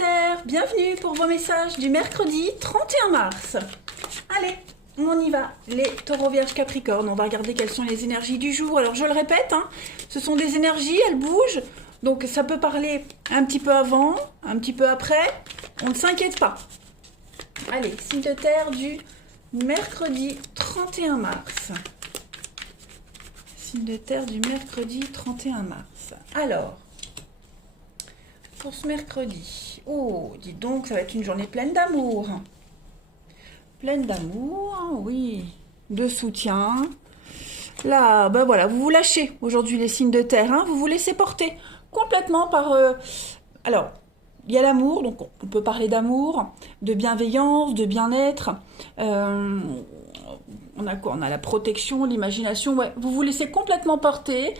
Terre, bienvenue pour vos messages du mercredi 31 mars. Allez, on y va, les taureaux vierges capricornes, on va regarder quelles sont les énergies du jour. Alors je le répète, ce sont des énergies, elles bougent, donc ça peut parler un petit peu avant, un petit peu après, on ne s'inquiète pas. Allez, signe de terre du mercredi 31 mars. Signe de terre du mercredi 31 mars. Alors, pour ce mercredi, oh, dis donc, ça va être une journée pleine d'amour. Pleine d'amour, oui, de soutien. Là, ben voilà, vous vous lâchez aujourd'hui les signes de terre, vous vous laissez porter complètement par... Alors, il y a l'amour, donc on peut parler d'amour, de bienveillance, de bien-être. On a quoi? On a la protection, l'imagination. Ouais, vous vous laissez complètement porter,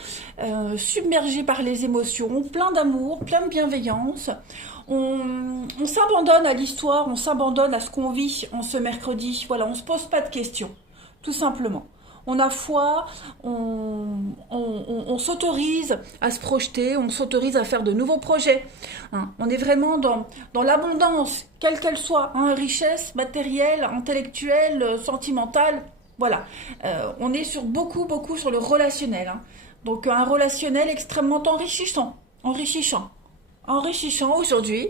submergé par les émotions, plein d'amour, plein de bienveillance. On s'abandonne à l'histoire, on s'abandonne à ce qu'on vit en ce mercredi. Voilà, on ne se pose pas de questions, tout simplement. On a foi, on s'autorise à se projeter, on s'autorise à faire de nouveaux projets. On est vraiment dans l'abondance, quelle qu'elle soit, richesse matérielle, intellectuelle, sentimentale. Voilà, on est sur beaucoup sur le relationnel. Donc un relationnel extrêmement enrichissant aujourd'hui.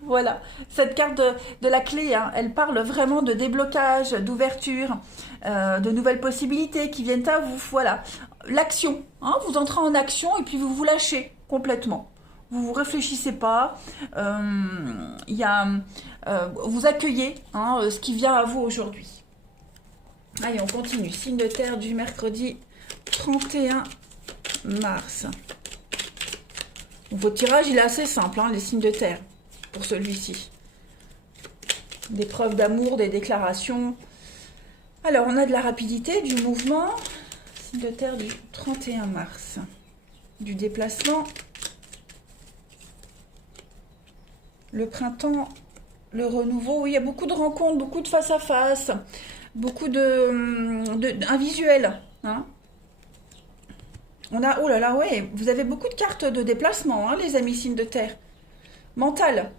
Voilà, cette carte de la clé, elle parle vraiment de déblocage, d'ouverture, de nouvelles possibilités qui viennent à vous. Voilà, l'action, vous entrez en action et puis vous vous lâchez complètement. Vous ne réfléchissez pas, vous accueillez ce qui vient à vous aujourd'hui. Allez, on continue. Signe de terre du mercredi 31 mars. Votre tirage, il est assez simple, les signes de terre, pour celui-ci. Des preuves d'amour, des déclarations. Alors, on a de la rapidité, du mouvement. Signe de terre du 31 mars. Du déplacement. Le printemps, le renouveau. Oui, il y a beaucoup de rencontres, beaucoup de face-à-face, beaucoup un visuel, On a, oh là là, ouais, vous avez beaucoup de cartes de déplacement, les amis signes de terre. Mental,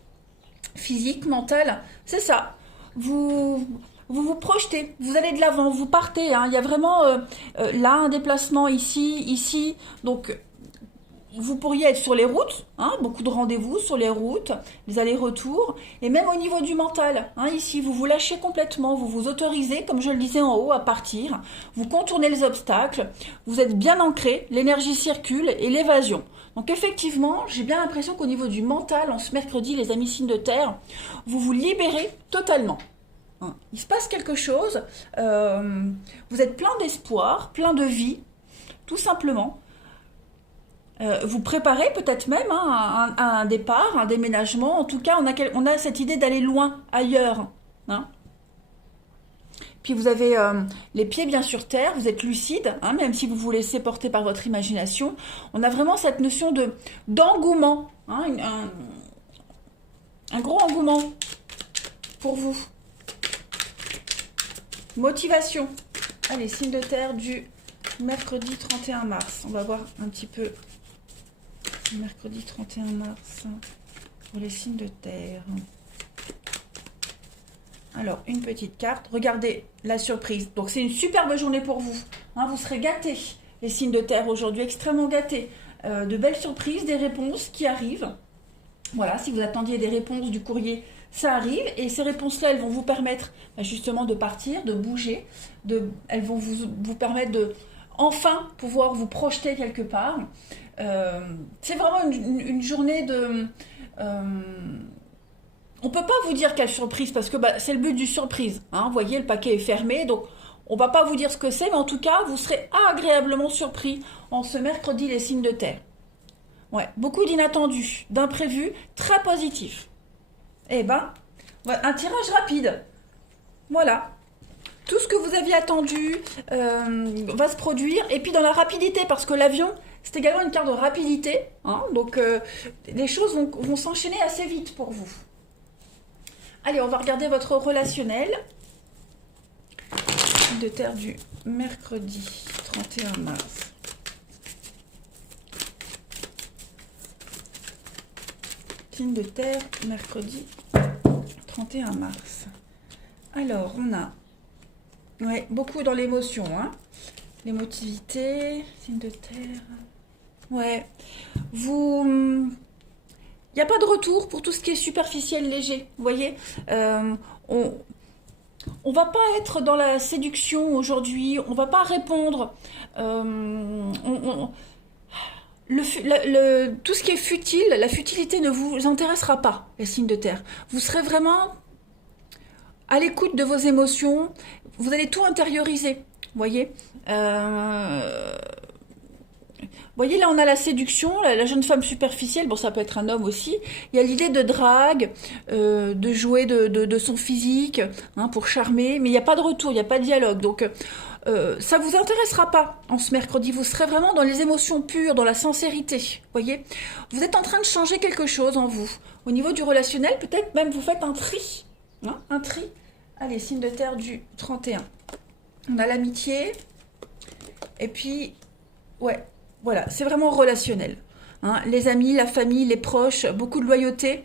physique, mental, c'est ça. Vous projetez, vous allez de l'avant, vous partez. Il y a vraiment là un déplacement ici. Donc, vous pourriez être sur les routes, beaucoup de rendez-vous sur les routes, des allers-retours, et même au niveau du mental, ici, vous vous lâchez complètement, vous vous autorisez, comme je le disais en haut, à partir, vous contournez les obstacles, vous êtes bien ancré, l'énergie circule et l'évasion. Donc effectivement, j'ai bien l'impression qu'au niveau du mental, en ce mercredi, les amis signes de terre, vous vous libérez totalement. Il se passe quelque chose, vous êtes plein d'espoir, plein de vie, tout simplement. Vous préparez peut-être même un départ, un déménagement. En tout cas, on a cette idée d'aller loin, ailleurs. Puis vous avez les pieds bien sur terre, vous êtes lucide, même si vous vous laissez porter par votre imagination. On a vraiment cette notion d'engouement, un gros engouement pour vous. Motivation. Allez, signe de terre du mercredi 31 mars. On va voir un petit peu... Mercredi 31 mars, pour les signes de terre. Alors, une petite carte. Regardez la surprise. Donc, c'est une superbe journée pour vous. Vous serez gâtés, les signes de terre aujourd'hui, extrêmement gâtés. De belles surprises, des réponses qui arrivent. Voilà, si vous attendiez des réponses du courrier, ça arrive. Et ces réponses-là, elles vont vous permettre justement de partir, de bouger. Elles vont vous permettre de enfin pouvoir vous projeter quelque part. C'est vraiment une journée de... on peut pas vous dire quelle surprise, parce que c'est le but du surprise. Vous voyez, le paquet est fermé, donc on va pas vous dire ce que c'est, mais en tout cas, vous serez agréablement surpris en ce mercredi, les signes de terre. Ouais, beaucoup d'inattendus, d'imprévus, très positifs. Eh ben, un tirage rapide. Voilà. Tout ce que vous aviez attendu va se produire. Et puis dans la rapidité, parce que l'avion, c'est également une carte de rapidité. Donc les choses vont s'enchaîner assez vite pour vous. Allez, on va regarder votre relationnel. De terre du mercredi 31 mars. Signe de terre, mercredi 31 mars. Alors, on a beaucoup dans l'émotion, hein. L'émotivité, signe de terre. Ouais. Il n'y a pas de retour pour tout ce qui est superficiel, léger. Vous voyez, on va pas être dans la séduction aujourd'hui. On va pas répondre. Tout ce qui est futile, la futilité ne vous intéressera pas, les signes de terre. Vous serez vraiment à l'écoute de vos émotions. Vous allez tout intérioriser. Vous voyez, voyez, là, on a la séduction, la jeune femme superficielle, bon, ça peut être un homme aussi. Il y a l'idée de drague, de jouer de son physique, hein, pour charmer, mais il n'y a pas de retour, il n'y a pas de dialogue. Donc, ça vous intéressera pas en ce mercredi. Vous serez vraiment dans les émotions pures, dans la sincérité. Voyez, vous êtes en train de changer quelque chose en vous. Au niveau du relationnel, peut-être même vous faites un tri. Hein, un tri. Allez, signe de terre du 31. On a l'amitié. Et puis, ouais. Voilà, c'est vraiment relationnel. Hein, les amis, la famille, les proches, beaucoup de loyauté.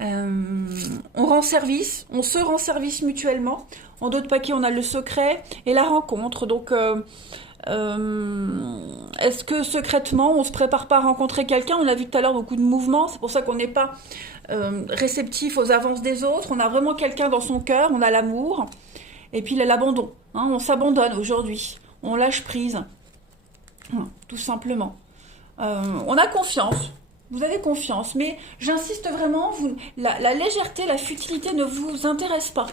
On rend service, on se rend service mutuellement. En d'autres paquets, on a le secret et la rencontre. Donc, est-ce que secrètement, on se prépare pas à rencontrer quelqu'un? On a vu tout à l'heure beaucoup de mouvements. C'est pour ça qu'on n'est pas réceptif aux avances des autres. On a vraiment quelqu'un dans son cœur, on a l'amour. Et puis l'abandon. Hein, on s'abandonne aujourd'hui. On lâche prise. Tout simplement. On a confiance. Vous avez confiance. Mais j'insiste vraiment, la légèreté, la futilité ne vous intéresse pas.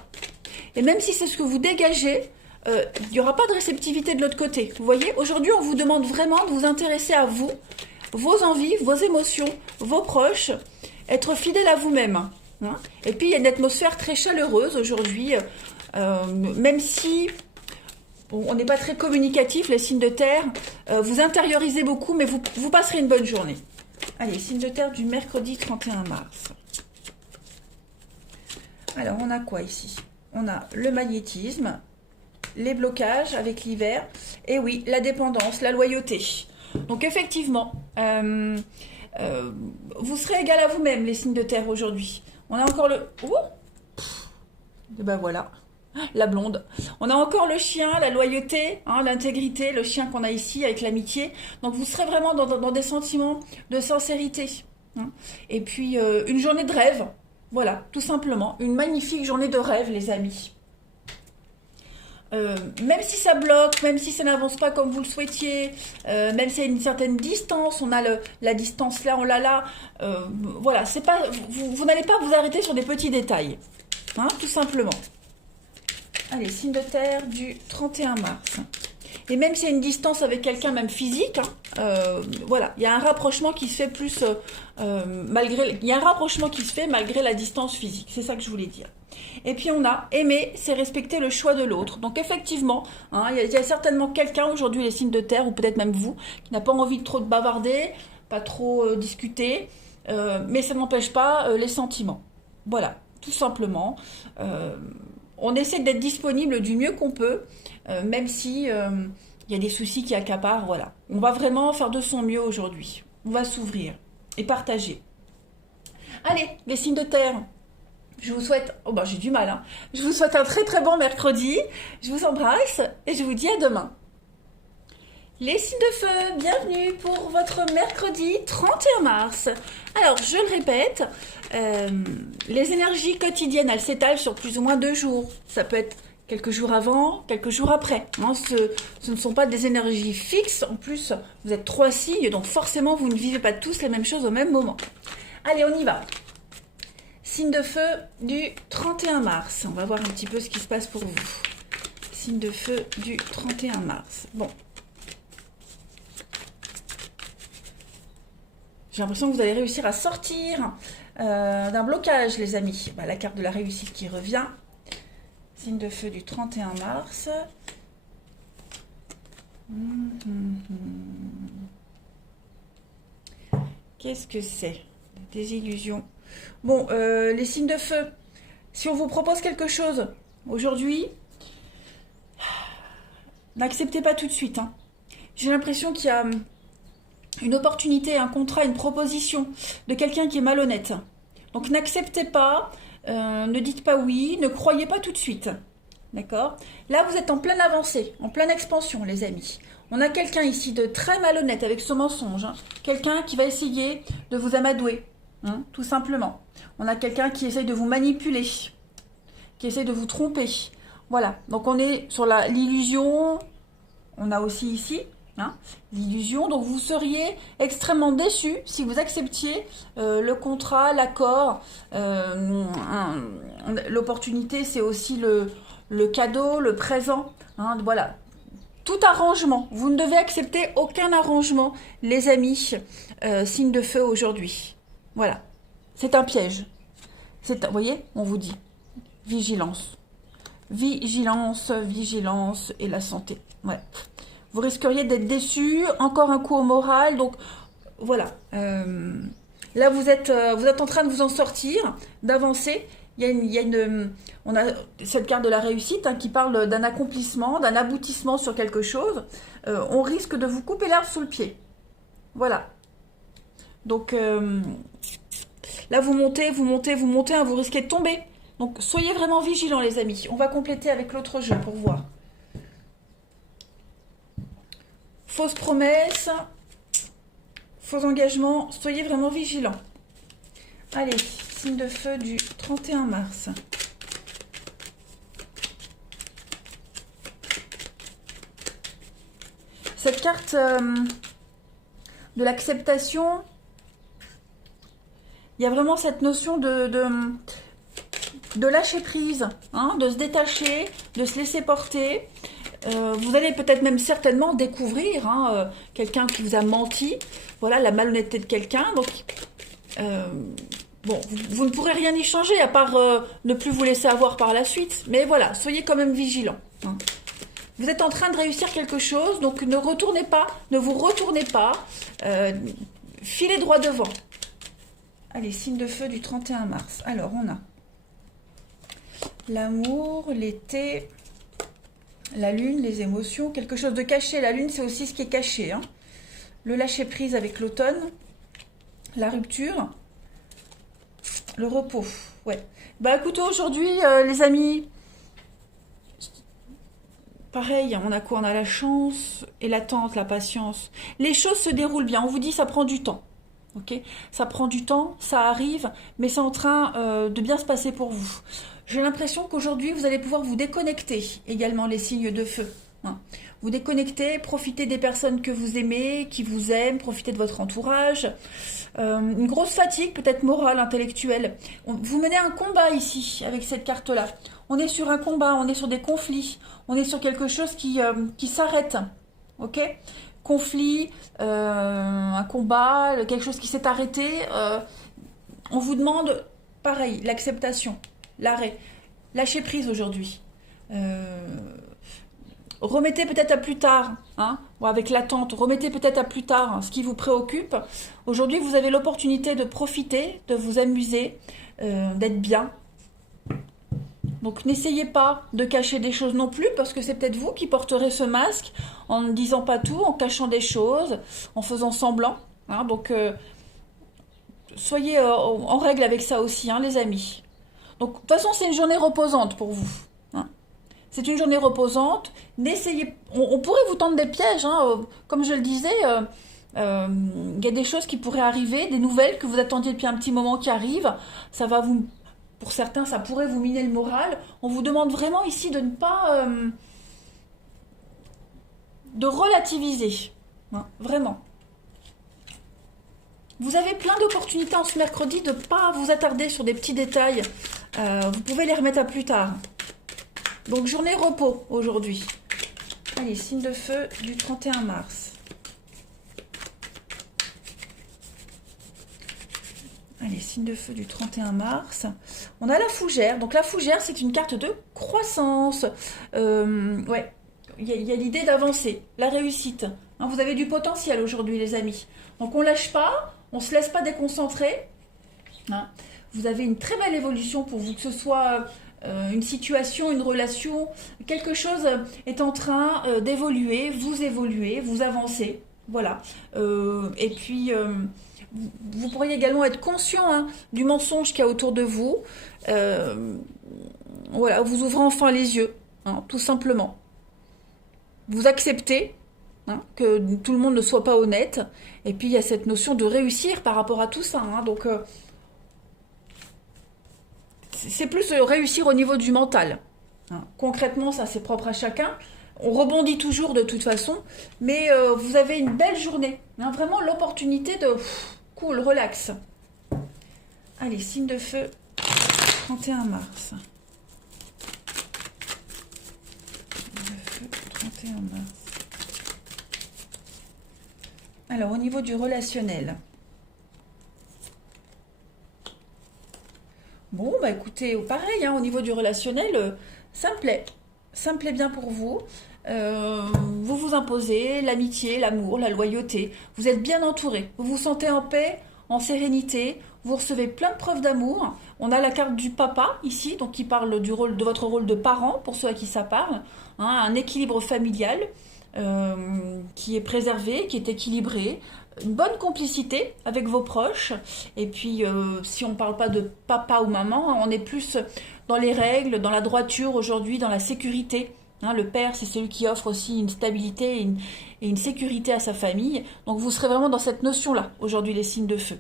Et même si c'est ce que vous dégagez, il n'y aura pas de réceptivité de l'autre côté. Vous voyez, aujourd'hui, on vous demande vraiment de vous intéresser à vous, vos envies, vos émotions, vos proches, être fidèle à vous-même. Hein. Et puis, il y a une atmosphère très chaleureuse aujourd'hui, même si... Bon, on n'est pas très communicatif, les signes de terre. Vous intériorisez beaucoup, mais vous passerez une bonne journée. Allez, signe de terre du mercredi 31 mars. Alors, on a quoi ici? On a le magnétisme, les blocages avec l'hiver, et oui, la dépendance, la loyauté. Donc, effectivement, vous serez égal à vous-même, les signes de terre, aujourd'hui. On a encore le... Oh, et ben voilà. La blonde. On a encore le chien, la loyauté, hein, l'intégrité, le chien qu'on a ici avec l'amitié. Donc vous serez vraiment dans des sentiments de sincérité. Hein. Et puis une journée de rêve. Voilà, tout simplement. Une magnifique journée de rêve, les amis. Même si ça bloque, même si ça n'avance pas comme vous le souhaitiez, même s'il y a une certaine distance, on a la distance là, on l'a là. Voilà, c'est pas, vous n'allez pas vous arrêter sur des petits détails. Hein, tout simplement. Allez, signe de terre du 31 mars. Et même s'il y a une distance avec quelqu'un, même physique, hein, voilà, il y a un rapprochement qui se fait plus il y a un rapprochement qui se fait malgré la distance physique. C'est ça que je voulais dire. Et puis on a aimer, c'est respecter le choix de l'autre. Donc effectivement, hein, il y a certainement quelqu'un aujourd'hui, les signes de terre, ou peut-être même vous, qui n'a pas envie de trop de bavarder, pas trop discuter, mais ça n'empêche pas les sentiments. Voilà, tout simplement. On essaie d'être disponible du mieux qu'on peut, même si il y a des soucis qui accaparent. Voilà. On va vraiment faire de son mieux aujourd'hui. On va s'ouvrir et partager. Allez, les signes de terre, je vous souhaite... Oh ben, j'ai du mal, hein. Je vous souhaite un très très bon mercredi. Je vous embrasse et je vous dis à demain. Les signes de feu, bienvenue pour votre mercredi 31 mars. Alors, je le répète, les énergies quotidiennes, elles s'étalent sur plus ou moins 2 jours. Ça peut être quelques jours avant, quelques jours après. Hein, ce ne sont pas des énergies fixes. En plus, vous êtes 3 signes, donc forcément, vous ne vivez pas tous les mêmes choses au même moment. Allez, on y va. Signe de feu du 31 mars. On va voir un petit peu ce qui se passe pour vous. Signe de feu du 31 mars. Bon. J'ai l'impression que vous allez réussir à sortir d'un blocage, les amis. Bah, la carte de la réussite qui revient. Signe de feu du 31 mars. Qu'est-ce que c'est? Des illusions. Bon, les signes de feu. Si on vous propose quelque chose aujourd'hui, n'acceptez pas tout de suite. Hein. J'ai l'impression qu'il y a... une opportunité, un contrat, une proposition de quelqu'un qui est malhonnête. Donc n'acceptez pas, ne dites pas oui, ne croyez pas tout de suite. D'accord? Là, vous êtes en pleine avancée, en pleine expansion, les amis. On a quelqu'un ici de très malhonnête avec ce mensonge. Hein. Quelqu'un qui va essayer de vous amadouer, hein, tout simplement. On a quelqu'un qui essaye de vous manipuler, qui essaye de vous tromper. Voilà, donc on est sur l'illusion. On a aussi ici hein, l'illusion. Donc vous seriez extrêmement déçu si vous acceptiez le contrat, l'accord. L'opportunité, c'est aussi le cadeau, le présent. Hein, voilà. Tout arrangement. Vous ne devez accepter aucun arrangement, les amis, signe de feu aujourd'hui. Voilà. C'est un piège. Vous voyez, on vous dit. Vigilance. Vigilance, vigilance et la santé. Ouais. Vous risqueriez d'être déçu. Encore un coup au moral. Donc, voilà. Là, vous êtes en train de vous en sortir, d'avancer. On a cette carte de la réussite hein, qui parle d'un accomplissement, d'un aboutissement sur quelque chose. On risque de vous couper l'herbe sous le pied. Voilà. Donc là, vous montez, hein, vous risquez de tomber. Donc soyez vraiment vigilants, les amis. On va compléter avec l'autre jeu pour voir. Fausse promesse, faux engagement. Soyez vraiment vigilants. Allez. Signe de feu du 31 mars. Cette carte de l'acceptation, il y a vraiment cette notion de lâcher prise, hein, de se détacher, de se laisser porter. Vous allez peut-être même certainement découvrir hein, quelqu'un qui vous a menti. Voilà, la malhonnêteté de quelqu'un. Donc, bon, vous ne pourrez rien y changer à part ne plus vous laisser avoir par la suite. Mais voilà, soyez quand même vigilants. Hein. Vous êtes en train de réussir quelque chose, donc ne retournez pas, ne vous retournez pas. Filez droit devant. Allez, signe de feu du 31 mars. Alors, on a l'amour, l'été, la lune, les émotions, quelque chose de caché. La lune, c'est aussi ce qui est caché. Hein. Le lâcher-prise avec l'automne, la rupture. Le repos, ouais. Bah écoutez, aujourd'hui, les amis, pareil, on a quoi? On a la chance et l'attente, la patience. Les choses se déroulent bien. On vous dit, ça prend du temps. Ok? Ça prend du temps, ça arrive, mais c'est en train de bien se passer pour vous. J'ai l'impression qu'aujourd'hui, vous allez pouvoir vous déconnecter également les signes de feu. Hein. Vous déconnecter, profiter des personnes que vous aimez, qui vous aiment, profiter de votre entourage. Une grosse fatigue, peut-être morale, intellectuelle. Vous menez un combat ici, avec cette carte-là. On est sur un combat, on est sur des conflits, on est sur quelque chose qui s'arrête. Ok? Conflit, un combat, quelque chose qui s'est arrêté. On vous demande, pareil, l'acceptation, l'arrêt. Lâchez prise aujourd'hui. Remettez peut-être à plus tard, hein, ou avec l'attente, remettez peut-être à plus tard hein, ce qui vous préoccupe. Aujourd'hui, vous avez l'opportunité de profiter, de vous amuser, d'être bien. Donc n'essayez pas de cacher des choses non plus, parce que c'est peut-être vous qui porterez ce masque en ne disant pas tout, en cachant des choses, en faisant semblant. Hein, donc soyez en règle avec ça aussi, hein, les amis. Donc de toute façon, c'est une journée reposante pour vous. C'est une journée reposante. N'essayez, on pourrait vous tendre des pièges, hein, comme je le disais. Il y a des choses qui pourraient arriver, des nouvelles que vous attendiez depuis un petit moment qui arrivent. Ça va vous, pour certains, ça pourrait vous miner le moral. On vous demande vraiment ici de ne pas, de relativiser, hein, vraiment. Vous avez plein d'opportunités en ce mercredi de ne pas vous attarder sur des petits détails. Vous pouvez les remettre à plus tard. Donc, journée repos aujourd'hui. Allez, signe de feu du 31 mars. Allez, signe de feu du 31 mars. On a la fougère. Donc, la fougère, c'est une carte de croissance. Ouais, il y a l'idée d'avancer, la réussite. Hein, vous avez du potentiel aujourd'hui, les amis. Donc, on ne lâche pas, on ne se laisse pas déconcentrer. Hein, vous avez une très belle évolution pour vous, que ce soit... une situation, une relation, quelque chose est en train d'évoluer, vous évoluez, vous avancez, voilà. Et puis, vous pourriez également être conscient hein, du mensonge qu'il y a autour de vous. Voilà, vous ouvrez enfin les yeux, hein, tout simplement. Vous acceptez hein, que tout le monde ne soit pas honnête. Et puis il y a cette notion de réussir par rapport à tout ça. Hein, donc c'est plus réussir au niveau du mental. Hein. Concrètement, ça c'est propre à chacun. On rebondit toujours de toute façon, mais vous avez une belle journée. Hein, vraiment l'opportunité de cool, relax. Allez, signe de feu, 31 mars. 31 mars. Alors, au niveau du relationnel. Bon, bah écoutez, pareil, hein, au niveau du relationnel, ça me plaît. Ça me plaît bien pour vous. Vous vous imposez l'amitié, l'amour, la loyauté. Vous êtes bien entouré. Vous vous sentez en paix, en sérénité. Vous recevez plein de preuves d'amour. On a la carte du papa ici, donc qui parle du rôle, de votre rôle de parent, pour ceux à qui ça parle. Hein, un équilibre familial qui est préservé, qui est équilibré. Une bonne complicité avec vos proches. Et puis, si on ne parle pas de papa ou maman, on est plus dans les règles, dans la droiture aujourd'hui, dans la sécurité. Hein, le père, c'est celui qui offre aussi une stabilité et une sécurité à sa famille. Donc, vous serez vraiment dans cette notion-là, aujourd'hui, les signes de feu.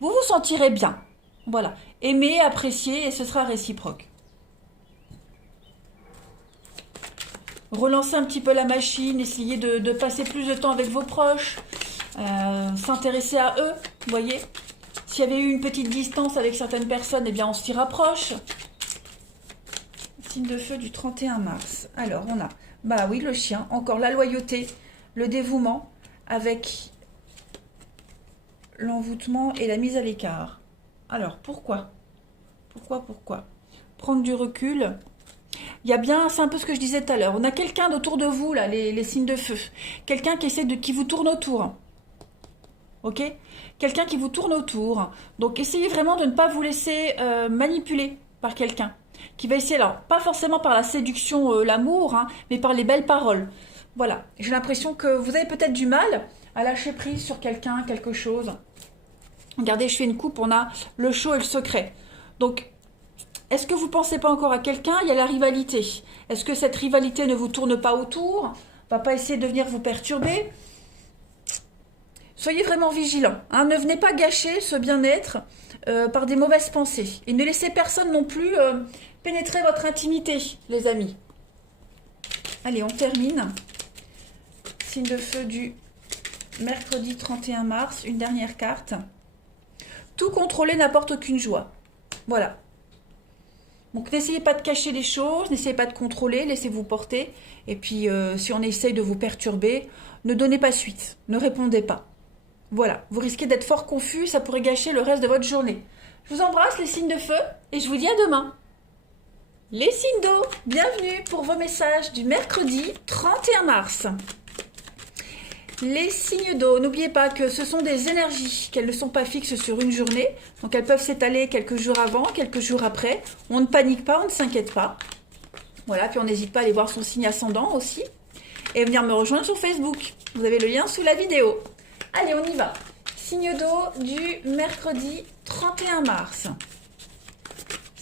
Vous vous sentirez bien. Voilà. Aimer, apprécier, et ce sera réciproque. Relancez un petit peu la machine, essayez de passer plus de temps avec vos proches, s'intéresser à eux, vous voyez. S'il y avait eu une petite distance avec certaines personnes, eh bien on s'y rapproche. Signe de feu du 31 mars. Alors on a, bah oui, le chien, encore la loyauté, le dévouement, avec l'envoûtement et la mise à l'écart. Alors pourquoi prendre du recul. Il y a bien, c'est un peu ce que je disais tout à l'heure, on a quelqu'un autour de vous, là, les signes de feu. Quelqu'un qui vous tourne autour. Ok? Quelqu'un qui vous tourne autour. Donc essayez vraiment de ne pas vous laisser manipuler par quelqu'un. Qui va essayer, alors, pas forcément par la séduction, l'amour, hein, mais par les belles paroles. Voilà. J'ai l'impression que vous avez peut-être du mal à lâcher prise sur quelqu'un, quelque chose. Regardez, je fais une coupe, on a le chaud et le secret. Donc, est-ce que vous ne pensez pas encore à quelqu'un? Il y a la rivalité. Est-ce que cette rivalité ne vous tourne pas autour? Va pas essayer de venir vous perturber? Soyez vraiment vigilants. Hein, ne venez pas gâcher ce bien-être par des mauvaises pensées. Et ne laissez personne non plus pénétrer votre intimité, les amis. Allez, on termine. Signe de feu du mercredi 31 mars. Une dernière carte. Tout contrôler n'apporte aucune joie. Voilà. Donc n'essayez pas de cacher les choses, n'essayez pas de contrôler, laissez-vous porter. Et puis si on essaye de vous perturber, ne donnez pas suite, ne répondez pas. Voilà, vous risquez d'être fort confus, ça pourrait gâcher le reste de votre journée. Je vous embrasse les signes de feu et je vous dis à demain. Les signes d'eau, bienvenue pour vos messages du mercredi 31 mars. Les signes d'eau, n'oubliez pas que ce sont des énergies, qu'elles ne sont pas fixes sur une journée. Donc elles peuvent s'étaler quelques jours avant, quelques jours après. On ne panique pas, on ne s'inquiète pas. Voilà, puis on n'hésite pas à aller voir son signe ascendant aussi. Et venir me rejoindre sur Facebook. Vous avez le lien sous la vidéo. Allez, on y va. Signe d'eau du mercredi 31 mars.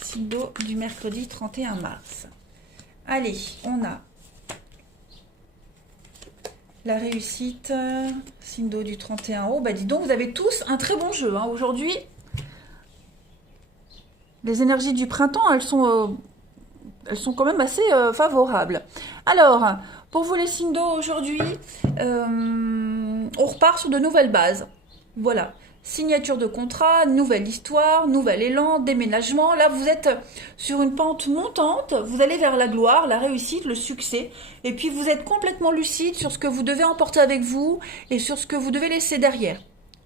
Signe d'eau du mercredi 31 mars. Allez, on a la réussite, signe d'eau du 31. Oh, bah dis donc, vous avez tous un très bon jeu. Hein. Aujourd'hui, les énergies du printemps, elles sont quand même assez favorables. Alors, pour vous les signes d'eau aujourd'hui, on repart sur de nouvelles bases. Voilà. Signature de contrat, nouvelle histoire, nouvel élan, déménagement. Là, vous êtes sur une pente montante. Vous allez vers la gloire, la réussite, le succès. Et puis, vous êtes complètement lucide sur ce que vous devez emporter avec vous et sur ce que vous devez laisser derrière.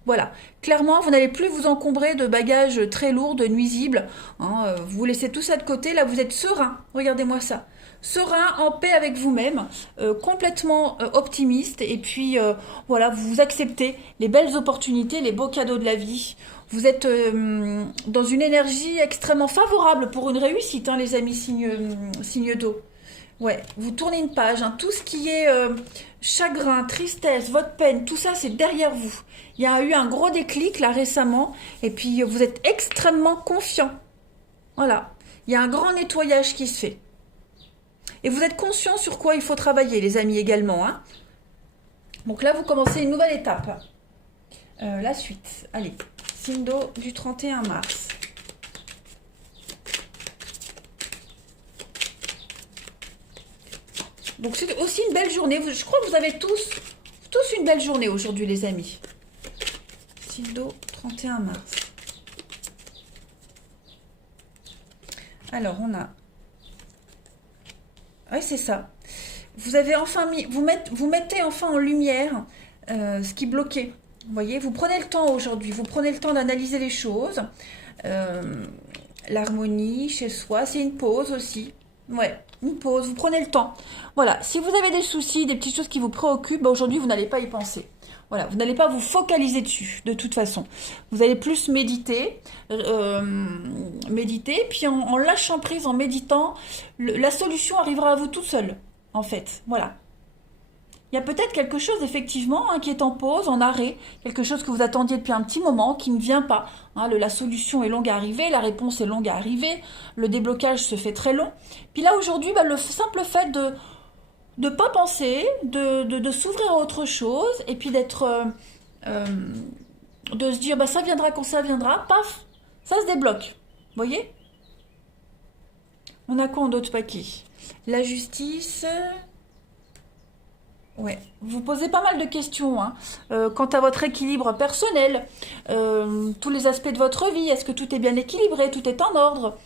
Voilà. Clairement, vous n'allez plus vous encombrer de bagages très lourds, de nuisibles. Hein, vous laissez tout ça de côté. Là, vous êtes serein. Regardez-moi ça. Serein, en paix avec vous-même, complètement optimiste. Et puis, voilà, vous acceptez les belles opportunités, les beaux cadeaux de la vie. Vous êtes dans une énergie extrêmement favorable pour une réussite, hein, les amis signes d'eau. Ouais, vous tournez une page, hein. Tout ce qui est chagrin, tristesse, votre peine, tout ça, c'est derrière vous. Il y a eu un gros déclic là récemment, et puis vous êtes extrêmement confiant. Voilà, il y a un grand nettoyage qui se fait. Et vous êtes conscient sur quoi il faut travailler, les amis, également, hein. Donc là, vous commencez une nouvelle étape. La suite, allez, signe d'eau du 31 mars. Donc c'est aussi une belle journée. Je crois que vous avez tous une belle journée aujourd'hui, les amis. Signe d'eau, 31 mars. Alors, on a... Oui, c'est ça. Vous avez enfin mis... Vous mettez enfin en lumière ce qui bloquait. Vous voyez, vous prenez le temps aujourd'hui. Vous prenez le temps d'analyser les choses. L'harmonie chez soi, c'est une pause aussi. Ouais, une pause, vous prenez le temps. Voilà, si vous avez des soucis, des petites choses qui vous préoccupent, bah aujourd'hui, vous n'allez pas y penser. Voilà, vous n'allez pas vous focaliser dessus, de toute façon. Vous allez plus méditer, puis en lâchant prise, en méditant, la solution arrivera à vous toute seule, en fait. Voilà. Il y a peut-être quelque chose, effectivement, hein, qui est en pause, en arrêt, quelque chose que vous attendiez depuis un petit moment, qui ne vient pas. Hein, la solution est longue à arriver, la réponse est longue à arriver, le déblocage se fait très long. Puis là, aujourd'hui, bah, le simple fait de ne pas penser, de s'ouvrir à autre chose, et puis d'être... de se dire, bah, ça viendra quand ça viendra, paf, ça se débloque. Vous voyez? On a quoi en d'autres paquets? La justice... Ouais, vous posez pas mal de questions hein. Quant à votre équilibre personnel, tous les aspects de votre vie, est-ce que tout est bien équilibré, tout est en ordre?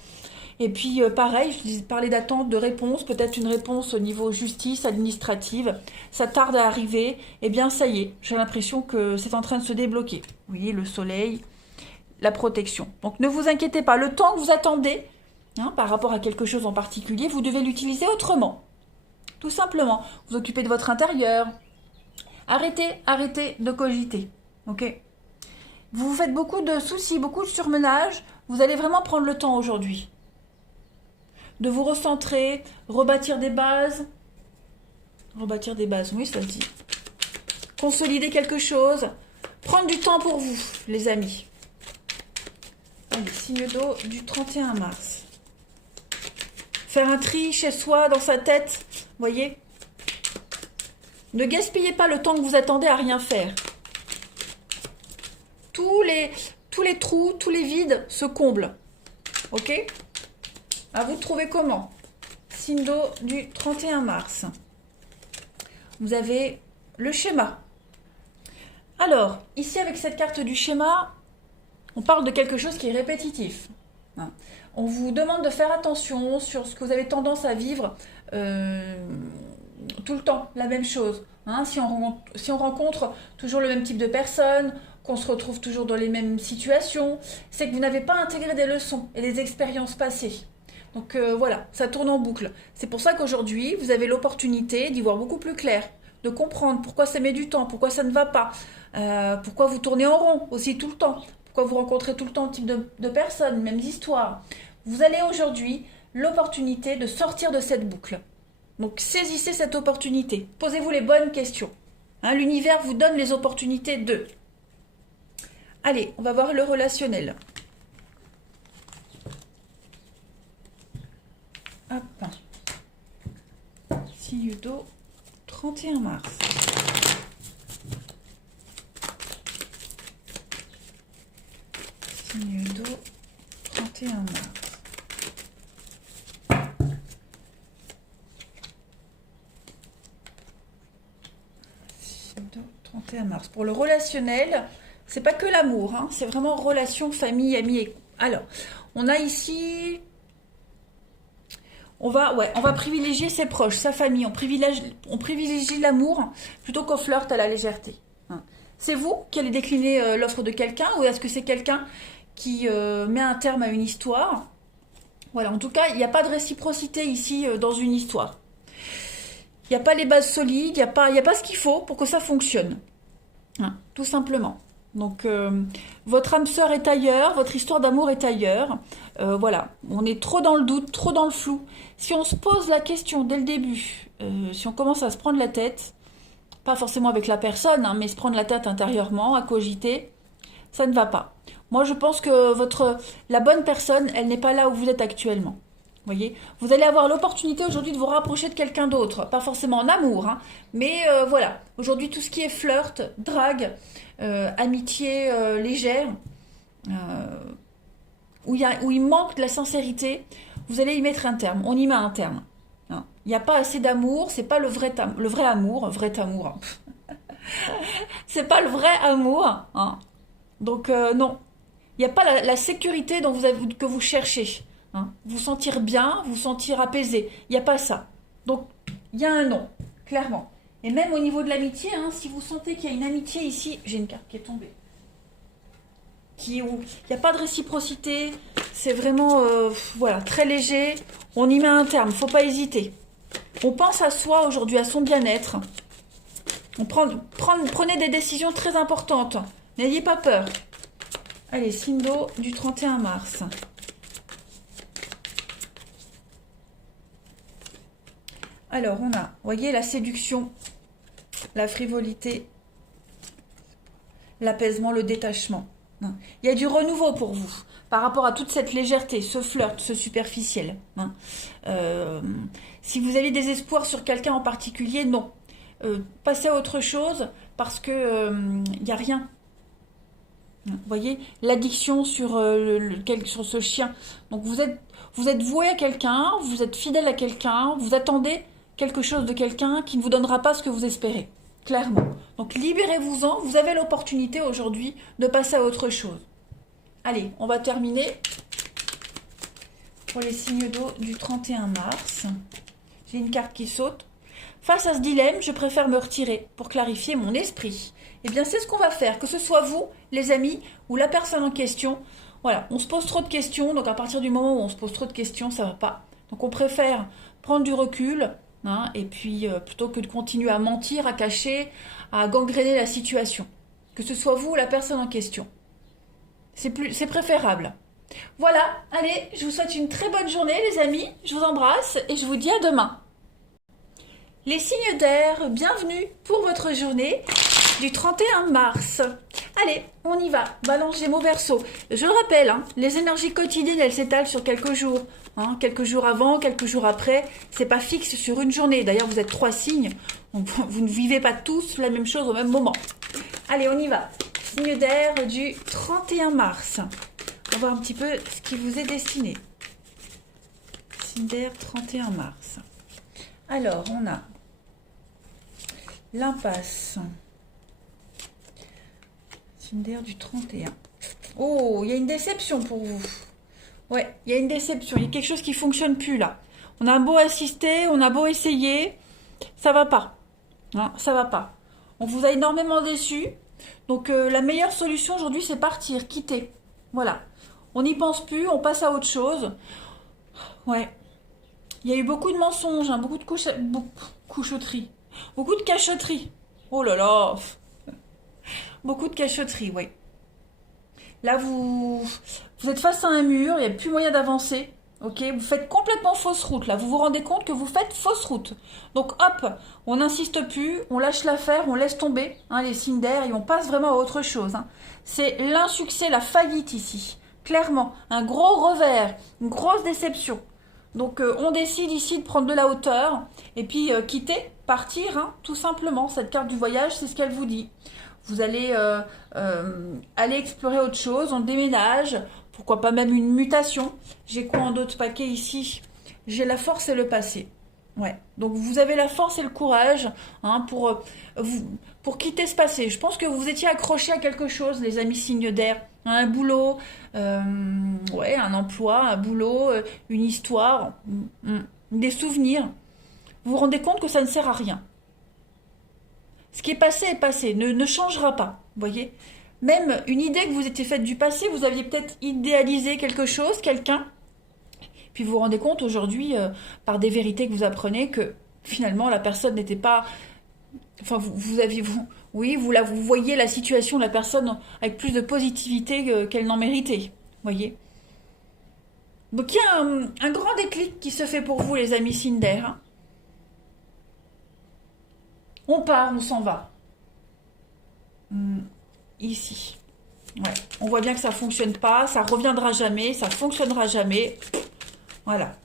Et puis pareil, je parlais d'attente de réponse, peut-être une réponse au niveau justice, administrative, ça tarde à arriver, et bien ça y est, j'ai l'impression que c'est en train de se débloquer. Vous voyez, le soleil, la protection. Donc ne vous inquiétez pas, le temps que vous attendez, hein, par rapport à quelque chose en particulier, vous devez l'utiliser autrement. Tout simplement, vous occupez de votre intérieur. Arrêtez de cogiter. Ok? Vous vous faites beaucoup de soucis, beaucoup de surmenage. Vous allez vraiment prendre le temps aujourd'hui de vous recentrer, rebâtir des bases. Rebâtir des bases, oui, ça se dit. Consolider quelque chose. Prendre du temps pour vous, les amis. Allez, signe d'eau du 31 mars. Faire un tri chez soi, dans sa tête. Voyez? Ne gaspillez pas le temps que vous attendez à rien faire. Tous les trous, tous les vides se comblent. Ok? À vous de trouver comment. Signe d'eau du 31 mars. Vous avez le schéma. Alors, ici avec cette carte du schéma, on parle de quelque chose qui est répétitif. On vous demande de faire attention sur ce que vous avez tendance à vivre tout le temps, la même chose. Hein, si on rencontre toujours le même type de personnes, qu'on se retrouve toujours dans les mêmes situations, c'est que vous n'avez pas intégré des leçons et des expériences passées. Donc voilà, ça tourne en boucle. C'est pour ça qu'aujourd'hui, vous avez l'opportunité d'y voir beaucoup plus clair, de comprendre pourquoi ça met du temps, pourquoi ça ne va pas, pourquoi vous tournez en rond aussi tout le temps, pourquoi vous rencontrez tout le temps ce type de personnes, mêmes histoires. Vous avez aujourd'hui l'opportunité de sortir de cette boucle. Donc saisissez cette opportunité. Posez-vous les bonnes questions. Hein, l'univers vous donne les opportunités de... Allez, on va voir le relationnel. Hop. Signe d'eau, 31 mars. Signe d'eau, 31 mars. Signe d'eau, 31 mars. Pour le relationnel, c'est pas que l'amour, hein, c'est vraiment relation, famille, amis. Alors, on a ici... On va privilégier ses proches, sa famille. On privilégie l'amour plutôt qu'au flirt à la légèreté. C'est vous qui allez décliner l'offre de quelqu'un, ou est-ce que c'est quelqu'un qui met un terme à une histoire? Voilà, en tout cas, il n'y a pas de réciprocité ici dans une histoire. Il n'y a pas les bases solides, il n'y a pas ce qu'il faut pour que ça fonctionne. Tout simplement. Donc, votre âme sœur est ailleurs, votre histoire d'amour est ailleurs. Voilà, on est trop dans le doute, trop dans le flou. Si on se pose la question dès le début, si on commence à se prendre la tête, pas forcément avec la personne, hein, mais se prendre la tête intérieurement, à cogiter, ça ne va pas. Moi, je pense que la bonne personne, elle n'est pas là où vous êtes actuellement. Voyez, vous allez avoir l'opportunité aujourd'hui de vous rapprocher de quelqu'un d'autre, pas forcément en amour, hein, mais voilà. Aujourd'hui, tout ce qui est flirt, drague, amitié légère, euh, où il manque de la sincérité, vous allez y mettre un terme. On y met un terme. Hein. Il n'y a pas assez d'amour, c'est pas le vrai amour, vrai amour. Hein. C'est pas le vrai amour. Hein. Donc non, il n'y a pas la sécurité que vous cherchez. Hein. Vous sentir bien, vous sentir apaisé. Il n'y a pas ça. Donc, il y a un non, clairement. Et même au niveau de l'amitié, hein, si vous sentez qu'il y a une amitié ici, j'ai une carte qui est tombée. Où il n'y a pas de réciprocité, c'est vraiment voilà, très léger. On y met un terme, faut pas hésiter. On pense à soi aujourd'hui, à son bien-être. Prenez des décisions très importantes. N'ayez pas peur. Allez, signe d'eau du 31 mars. Alors, on a, vous voyez, la séduction, la frivolité, l'apaisement, le détachement. Il y a du renouveau pour vous par rapport à toute cette légèreté, ce flirt, ce superficiel. Si vous avez des espoirs sur quelqu'un en particulier, non. Passez à autre chose parce que il n'y a rien. Vous voyez, l'addiction sur ce chien. Donc vous êtes voué à quelqu'un, vous êtes fidèle à quelqu'un, vous attendez quelque chose de quelqu'un qui ne vous donnera pas ce que vous espérez. Clairement. Donc libérez-vous-en, vous avez l'opportunité aujourd'hui de passer à autre chose. Allez, on va terminer pour les signes d'eau du 31 mars. J'ai une carte qui saute. Face à ce dilemme, je préfère me retirer pour clarifier mon esprit. Eh bien, c'est ce qu'on va faire, que ce soit vous, les amis, ou la personne en question. Voilà, on se pose trop de questions, donc à partir du moment où on se pose trop de questions, ça ne va pas. Donc on préfère prendre du recul, hein, et puis plutôt que de continuer à mentir, à cacher, à gangréner la situation. Que ce soit vous ou la personne en question. C'est préférable. Voilà, allez, je vous souhaite une très bonne journée les amis, je vous embrasse et je vous dis à demain. Les signes d'air, bienvenue pour votre journée du 31 mars. Allez, on y va. Balance, Gémeaux, Verseau. Je le rappelle, hein, les énergies quotidiennes, elles s'étalent sur quelques jours. Hein, quelques jours avant, quelques jours après. C'est pas fixe sur une journée. D'ailleurs, vous êtes 3 signes. Donc, vous ne vivez pas tous la même chose au même moment. Allez, on y va. Signe d'air du 31 mars. On va voir un petit peu ce qui vous est destiné. Signe d'air 31 mars. Alors, on a l'impasse. Signe d'air du 31. Oh, il y a une déception pour vous. Ouais, il y a une déception. Il y a quelque chose qui ne fonctionne plus là. On a beau assister, on a beau essayer, ça va pas. Hein, ça va pas. On vous a énormément déçu. Donc la meilleure solution aujourd'hui, c'est partir, quitter. Voilà. On n'y pense plus, on passe à autre chose. Ouais. Il y a eu beaucoup de mensonges, hein, beaucoup de coucheterie. Beaucoup de cachotterie. Oh là là. Beaucoup de cachotterie, oui. Là, vous êtes face à un mur, il n'y a plus moyen d'avancer. Ok, vous faites complètement fausse route. Là, vous vous rendez compte que vous faites fausse route. Donc, hop, on n'insiste plus, on lâche l'affaire, on laisse tomber hein, les signes d'air et on passe vraiment à autre chose. Hein. C'est l'insuccès, la faillite ici. Clairement, un gros revers, une grosse déception. Donc, on décide ici de prendre de la hauteur et puis quitter, partir, hein, tout simplement. Cette carte du voyage, c'est ce qu'elle vous dit. Vous allez aller explorer autre chose, on déménage, pourquoi pas même une mutation. J'ai quoi en d'autres paquets ici? J'ai la force et le passé. Ouais. Donc vous avez la force et le courage hein, pour quitter ce passé. Je pense que vous étiez accrochés à quelque chose, les amis signes d'air. Un boulot, ouais, un emploi, un boulot, une histoire, des souvenirs. Vous vous rendez compte que ça ne sert à rien. Ce qui est passé, ne changera pas, vous voyez. Même une idée que vous étiez faite du passé, vous aviez peut-être idéalisé quelque chose, quelqu'un, puis vous vous rendez compte aujourd'hui, par des vérités que vous apprenez, que finalement la personne n'était pas... Enfin, vous Oui, vous voyez la situation de la personne avec plus de positivité qu'elle n'en méritait. Voyez. Donc il y a un grand déclic qui se fait pour vous, les amis Cinder. Hein. On part, on s'en va. Ici. Ouais. On voit bien que ça fonctionne pas, ça reviendra jamais, ça fonctionnera jamais. Voilà.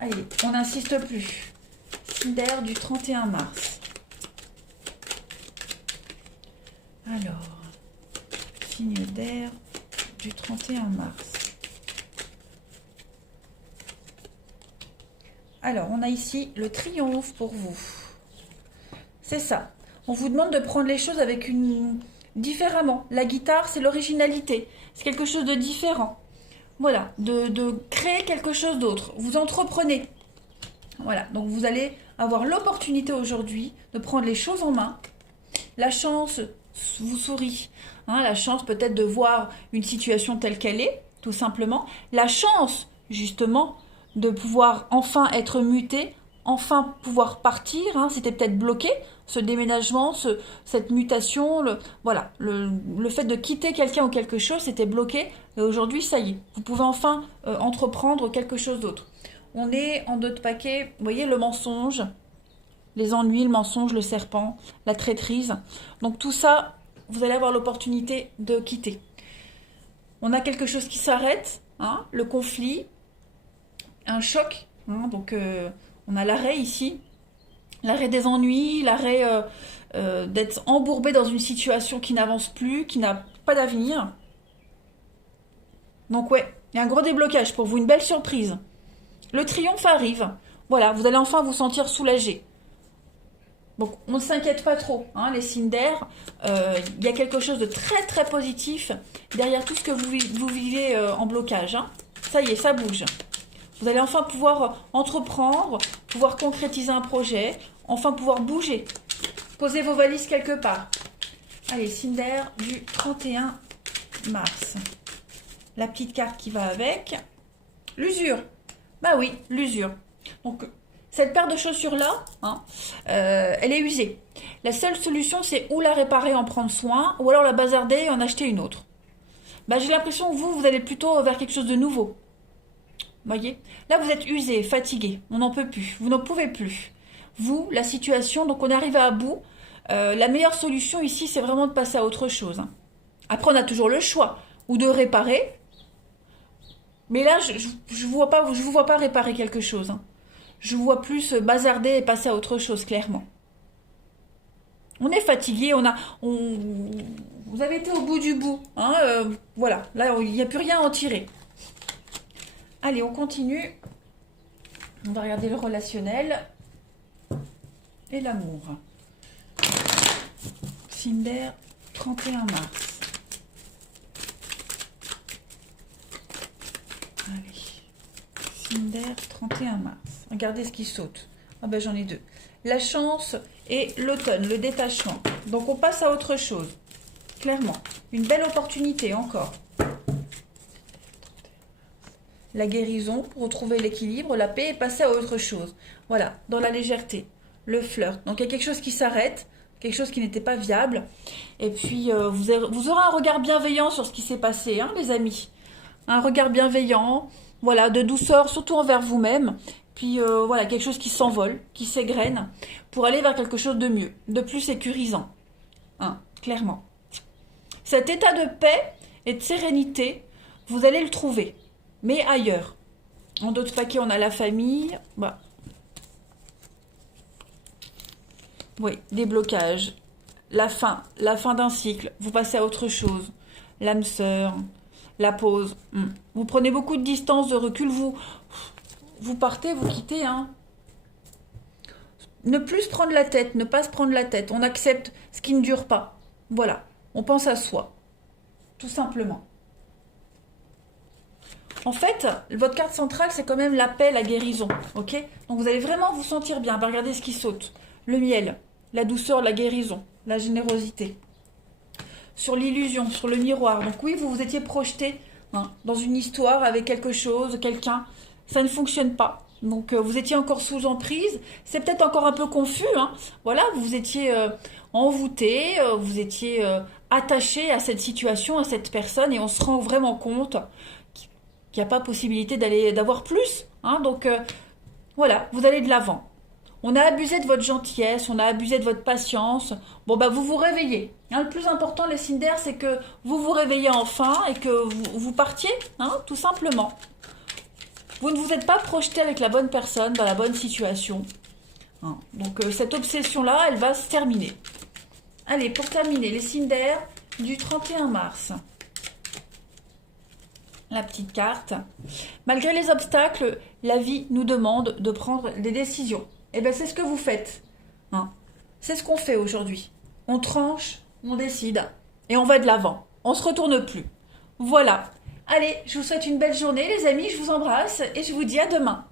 Allez, on n'insiste plus. Cinder du 31 mars. Alors, signe d'air du 31 mars. Alors, on a ici le triomphe pour vous. C'est ça. On vous demande de prendre les choses avec différemment. La guitare, c'est l'originalité. C'est quelque chose de différent. Voilà, de créer quelque chose d'autre. Vous entreprenez. Voilà, donc vous allez avoir l'opportunité aujourd'hui de prendre les choses en main. La chance vous sourit. Hein, la chance peut-être de voir une situation telle qu'elle est, tout simplement. La chance, justement, de pouvoir enfin être muté, enfin pouvoir partir. Hein, c'était peut-être bloqué, ce déménagement, cette mutation. Voilà, le fait de quitter quelqu'un ou quelque chose, c'était bloqué. Et aujourd'hui, ça y est, vous pouvez enfin entreprendre quelque chose d'autre. On est en d'autres paquets, vous voyez, le mensonge, les ennuis, le mensonge, le serpent, la traîtrise. Donc tout ça, vous allez avoir l'opportunité de quitter. On a quelque chose qui s'arrête, hein, le conflit, un choc. Hein, donc on a l'arrêt ici, l'arrêt des ennuis, l'arrêt d'être embourbé dans une situation qui n'avance plus, qui n'a pas d'avenir. Donc ouais, il y a un gros déblocage pour vous, une belle surprise. Le triomphe arrive. Voilà, vous allez enfin vous sentir soulagé. Donc, on ne s'inquiète pas trop, hein, les Cinder. Il y a quelque chose de très très positif derrière tout ce que vous vivez en blocage. Hein. Ça y est, ça bouge. Vous allez enfin pouvoir entreprendre, pouvoir concrétiser un projet, enfin pouvoir bouger. Posez vos valises quelque part. Allez, Cinder du 31 mars. La petite carte qui va avec. L'usure. Bah oui, l'usure. Donc, cette paire de chaussures-là, hein, elle est usée. La seule solution, c'est ou la réparer, en prendre soin, ou alors la bazarder et en acheter une autre. Bah, j'ai l'impression que vous allez plutôt vers quelque chose de nouveau. Voyez? Là, vous êtes usé, fatigué. On n'en peut plus. Vous n'en pouvez plus. Vous, la situation, donc on est arrivé à bout. La meilleure solution ici, c'est vraiment de passer à autre chose. Hein. Après, on a toujours le choix. Ou de réparer. Mais là, je ne vous vois pas réparer quelque chose. Hein. Je vous vois plus bazarder et passer à autre chose, clairement. On est fatigué, vous avez été au bout du bout. Hein, voilà, là, il n'y a plus rien à en tirer. Allez, on continue. On va regarder le relationnel et l'amour. Cinder, 31 mars. Allez. Cinder, 31 mars. Regardez ce qui saute. Ah ben j'en ai deux. La chance et l'automne, le détachement. Donc on passe à autre chose. Clairement. Une belle opportunité encore. La guérison pour retrouver l'équilibre, la paix et passer à autre chose. Voilà, dans la légèreté. Le flirt. Donc il y a quelque chose qui s'arrête, quelque chose qui n'était pas viable. Et puis vous aurez un regard bienveillant sur ce qui s'est passé, hein, les amis. Un regard bienveillant, voilà, de douceur, surtout envers vous-même. Puis voilà, quelque chose qui s'envole, qui s'égrène, pour aller vers quelque chose de mieux, de plus sécurisant. Hein, clairement. Cet état de paix et de sérénité, vous allez le trouver, mais ailleurs. En d'autres paquets, on a la famille. Bah. Oui, des blocages. La fin d'un cycle. Vous passez à autre chose. L'âme sœur, la pause. Vous prenez beaucoup de distance, de recul. Vous partez, vous quittez. Hein. Ne plus se prendre la tête, ne pas se prendre la tête. On accepte ce qui ne dure pas. Voilà, on pense à soi. Tout simplement. En fait, votre carte centrale, c'est quand même la paix, la guérison. Ok? Donc vous allez vraiment vous sentir bien. Regardez ce qui saute. Le miel, la douceur, la guérison, la générosité. Sur l'illusion, sur le miroir. Donc oui, vous vous étiez projeté dans une histoire avec quelque chose, quelqu'un. Ça ne fonctionne pas. Donc vous étiez encore sous emprise, c'est peut-être encore un peu confus, hein. Voilà, vous étiez envoûté, vous étiez attaché à cette situation, à cette personne, et on se rend vraiment compte qu'il n'y a pas possibilité d'avoir plus, hein. Donc voilà, vous allez de l'avant. On a abusé de votre gentillesse, on a abusé de votre patience. Bon bah vous vous réveillez, hein. Le plus important les signes d'air, c'est que vous vous réveillez enfin et que vous partiez, hein, tout simplement. Vous ne vous êtes pas projeté avec la bonne personne dans la bonne situation, hein. Donc cette obsession-là, elle va se terminer. Allez, pour terminer, les signes d'air du 31 mars. La petite carte. Malgré les obstacles, la vie nous demande de prendre des décisions. Et bien c'est ce que vous faites, hein. C'est ce qu'on fait aujourd'hui. On tranche, on décide et on va de l'avant. On se retourne plus. Voilà. Allez, je vous souhaite une belle journée les amis, je vous embrasse et je vous dis à demain.